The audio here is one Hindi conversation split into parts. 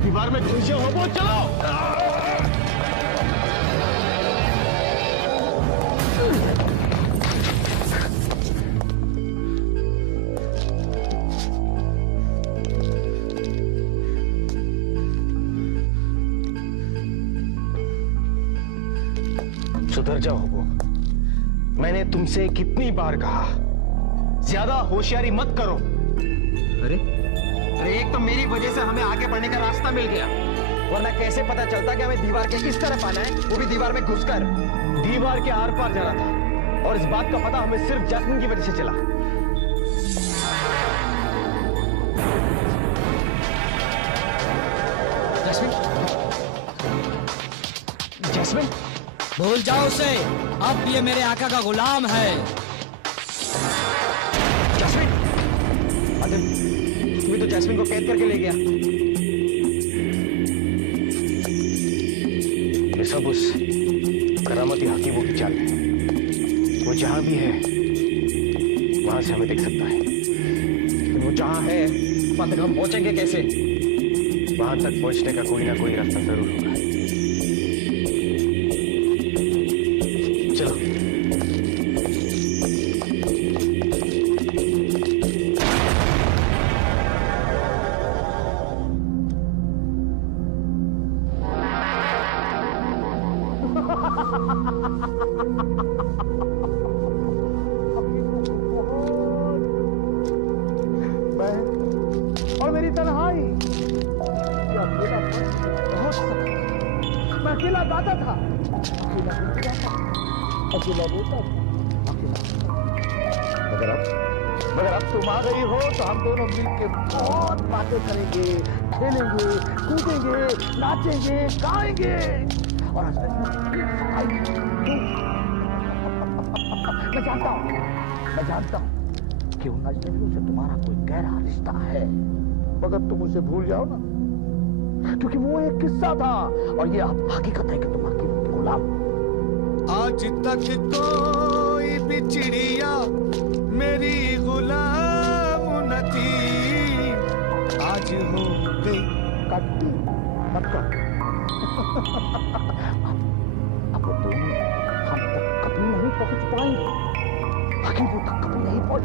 दीवार में घुसे हो वो चलाओ। सुधर जाओ वो। मैंने तुमसे कितनी बार कहा ज्यादा होशियारी मत करो। अरे एक तो मेरी वजह से हमें आगे बढ़ने का रास्ता मिल गया, वरना कैसे पता चलता कि हमें दीवार के किस तरफ आना है, वो भी दीवार में घुसकर। दीवार के आर पार जाना था और इस बात का पता हमें सिर्फ जैस्मिन की वजह से चला। जैस्मिन, जैस्मिन भूल जाओ उसे, अब ये मेरे आका का गुलाम है। जैस्मिन, तुम्हें तो जैस्मिन को कैद करके ले गया। ये सब उस करामती हकीमों की चाल है। वो जहां भी है वहां से हमें देख सकता है। लेकिन वो जहां है वहां तक हम पहुंचेंगे कैसे? वहां तक पहुंचने का कोई ना कोई रास्ता जरूर होगा। चलो। और मेरी तन्हाई, मैं अकेला गाता था, अकेला रोता था। मगर अब तुम आ गई हो तो हम दोनों मिलकर बहुत बातें करेंगे, खेलेंगे, कूदेंगे, नाचेंगे, गाएंगे और मैं जानता हूँ कि उन अजनबियों से तुम्हारा कोई गहरा रिश्ता है, मगर तुम उसे भूल जाओ ना, क्योंकि वो एक किस्सा था और ये अब हकीकत है कि तुम हकीकत के गुलाम। आज तक कोई भी चिड़िया मेरी गुलाम न थी, आज हो गई कट्टी मत कर। अब वो दोनों हम तक कभी नहीं पहुंच पाएंगे, हकीकों तक कभी नहीं पहुंच।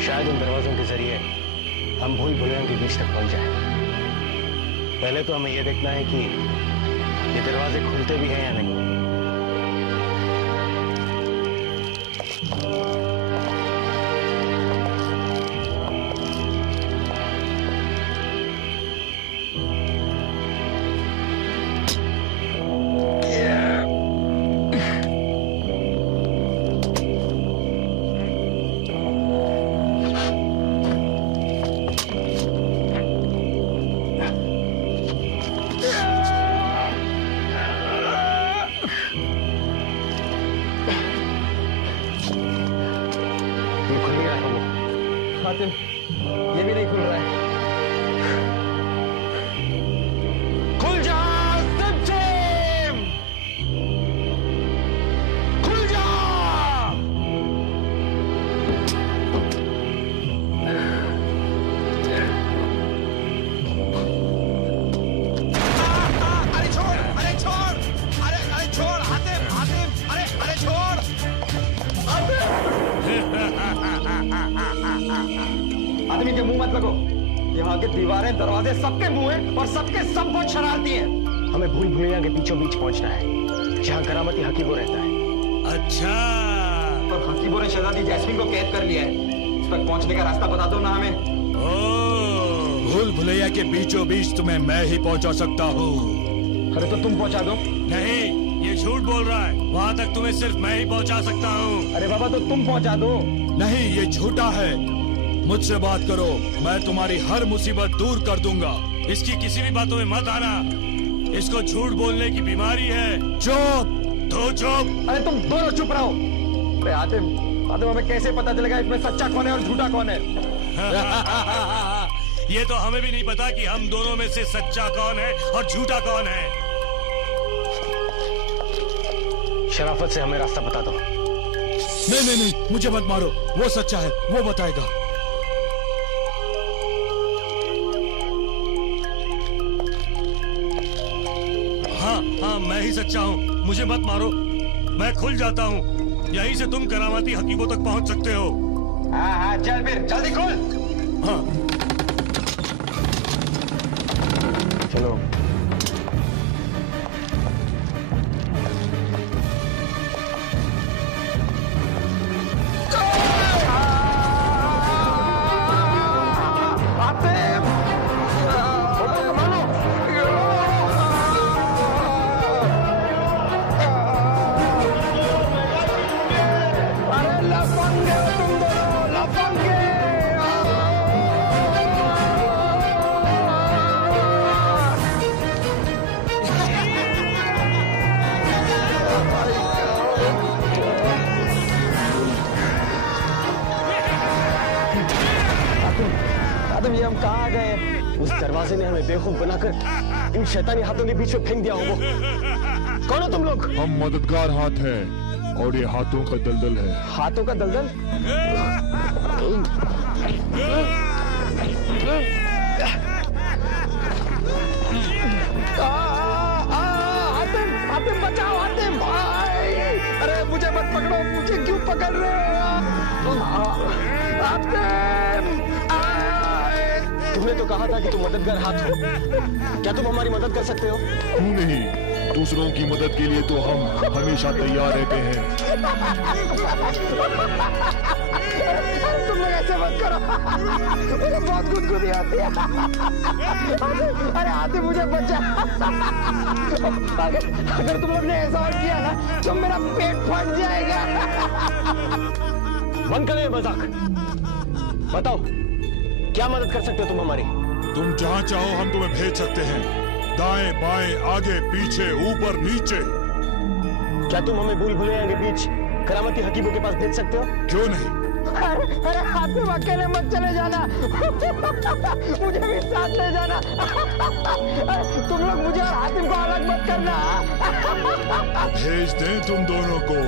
शायद उन दरवाजों के जरिए हम भूल भुलैया के बीच तक पहुंच जाएं। पहले तो हमें यह देखना है कि ये दरवाजे खुलते भी हैं या नहीं। ये भी नहीं खुल रहा है। खुल जा सिमसिम! खुल जा! अरे छोड़, अरे छोड़, अरे छोड़, हातिम, हातिम, अरे छोड़। आदमी के मुंह मत लगो, यहाँ के दीवारें दरवाजे सबके मुंह हैं और सबके सब बहुत शरारती हैं। हमें भूल भुलैया के बीचों बीच पहुंचना है जहाँ करामती हकीबो रहता है। अच्छा, और हकीबों ने शहजादी जैस्मिन को कैद कर लिया है। इस पर पहुंचने का रास्ता बता दो ना हमें। भूल भुलैया के बीचों बीच तुम्हें मैं ही पहुंचा सकता हूँ। अरे तो तुम पहुंचा दो। नहीं, ये झूठ बोल रहा है। वहाँ तक तुम्हें सिर्फ मैं ही पहुँचा सकता हूँ। अरे बाबा, तो तुम पहुंचा दो। नहीं, ये झूठा है। मुझसे बात करो, मैं तुम्हारी हर मुसीबत दूर कर दूंगा। इसकी किसी भी बातों में मत आना। इसको झूठ बोलने की बीमारी है। चुप! तो चुप। अरे तुम दोनों चुप रहो। अरे आतिम, हमें कैसे पता चलेगा इसमें सच्चा कौन है और झूठा कौन है? ये तो हमें भी नहीं पता कि हम दोनों में से सच्चा कौन है और झूठा कौन है। शराफत से हमें रास्ता बता दो। नहीं नहीं नहीं, मुझे मत मारो। वो सच्चा है, वो बताएगा। हाँ, मैं ही सच्चा हूँ। मुझे मत मारो, मैं खुल जाता हूँ। यहीं से तुम करामाती हकीमों तक पहुँच सकते हो। हाँ, चल फिर जल्दी खोल। हाँ, चलो। आदम, ये हम कहाँ आ गए? उस दरवाजे ने हमें बेवकूफ बनाकर इन शैतानी हाथों के बीच में फेंक दिया होगा। कौन हो तुम लोग? हम मददगार हाथ हैं और ये हाथों का दलदल है। हाथों का दलदल? आतिम, बचाओ आतिम! अरे मुझे मत पकड़ो, मुझे क्यों पकड़ रहे हो? आतिम! तुमने तो कहा था कि तुम मददगार हाथ हो। क्या तुम हमारी मदद कर सकते हो? क्यों नहीं? दूसरों की मदद के लिए तो हम हमेशा तैयार रहते हैं। तुम लोग ऐसे मत करो, मुझे बहुत गुदगुदी आती है। अरे आतिम, मुझे बचा। अगर तुम लोग ने ऐसा और किया ना तो मेरा पेट फट जाएगा। बंद करो ये मजाक। बताओ, क्या मदद कर सकते हो तुम हमारी? तुम जहाँ चाहो हम तुम्हें भेज सकते हैं। दाएं बाएं, आगे पीछे, ऊपर नीचे। क्या तुम हमें भूल भुलैया के बीच करामती हकीमों के पास भेज सकते हो? क्यों नहीं? अरे आतिम, अकेले मत चले जाना। मुझे भी साथ ले जाना। अरे तुम लोग मुझे और हातिम को अलग मत करना। भेज दें तुम दोनों को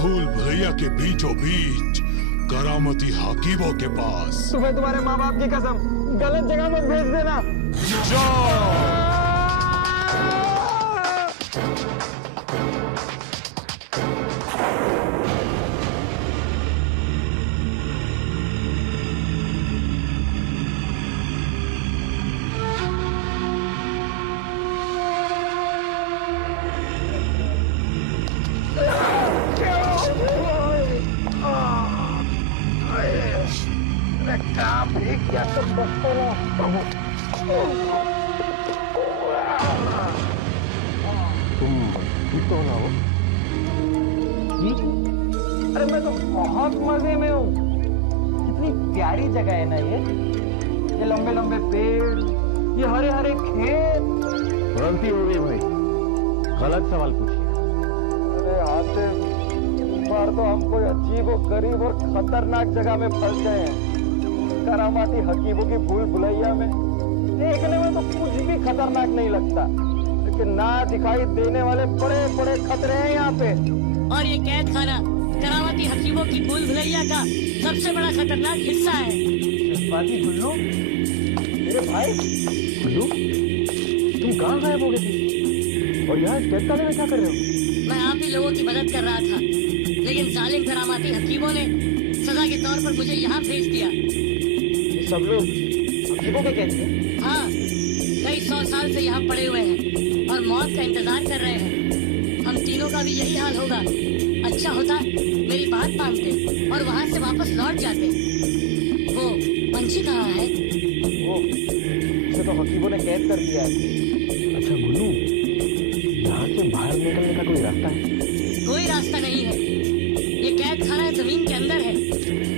भूल भुलैया के बीचों बीच करामती हकीमों के पास। तुम्हें तुम्हारे माँ बाप की कसम, गलत जगह मत भेज देना। जाओ। अरे मैं तो बहुत मजे में हूँ। कितनी प्यारी जगह है ना ये लंबे लंबे पेड़, ये हरे हरे खेत। गलती हो गई भाई, गलत सवाल पूछिए। अरे आतिम, इस बार तो हम कोई अजीब और गरीब और खतरनाक जगह में फंस गए हैं। करामाती हकीमों की भूल भुलैया में देखने में तो कुछ भी खतरनाक नहीं लगता, लेकिन ना दिखाई देने वाले बड़े बड़े खतरे हैं यहाँ पे। और ये कैद खाना करामाती हकीमों की भूल भुलैया का सबसे बड़ा खतरनाक हिस्सा है। जज्बाती गुल्लू, मेरे भाई गुल्लू, तुम कहाँ गायब हो गए थे और यहाँ कैद खाने में क्या कर रहे हो? मैं आप ही लोगों की मदद कर रहा था, लेकिन जालिम करामाती हकीमों ने सजा के तौर पर मुझे यहाँ भेज दिया। ये सब लोग हकीमों के कैद थे? हाँ, कई 100 साल से यहाँ पड़े हुए हैं और मौत का इंतजार कर रहे हैं। हम तीनों का भी यही हाल होगा। अच्छा होता मेरी बात मानते और वहाँ से वापस लौट जाते। वो पंछी कहाँ है? वो, उसे तो हकीमों ने कैद कर दिया है। अच्छा गुल्लू, यहाँ यहाँ से बाहर निकलने का कोई रास्ता है? कोई रास्ता नहीं है। ये कैद खाना जमीन के अंदर है।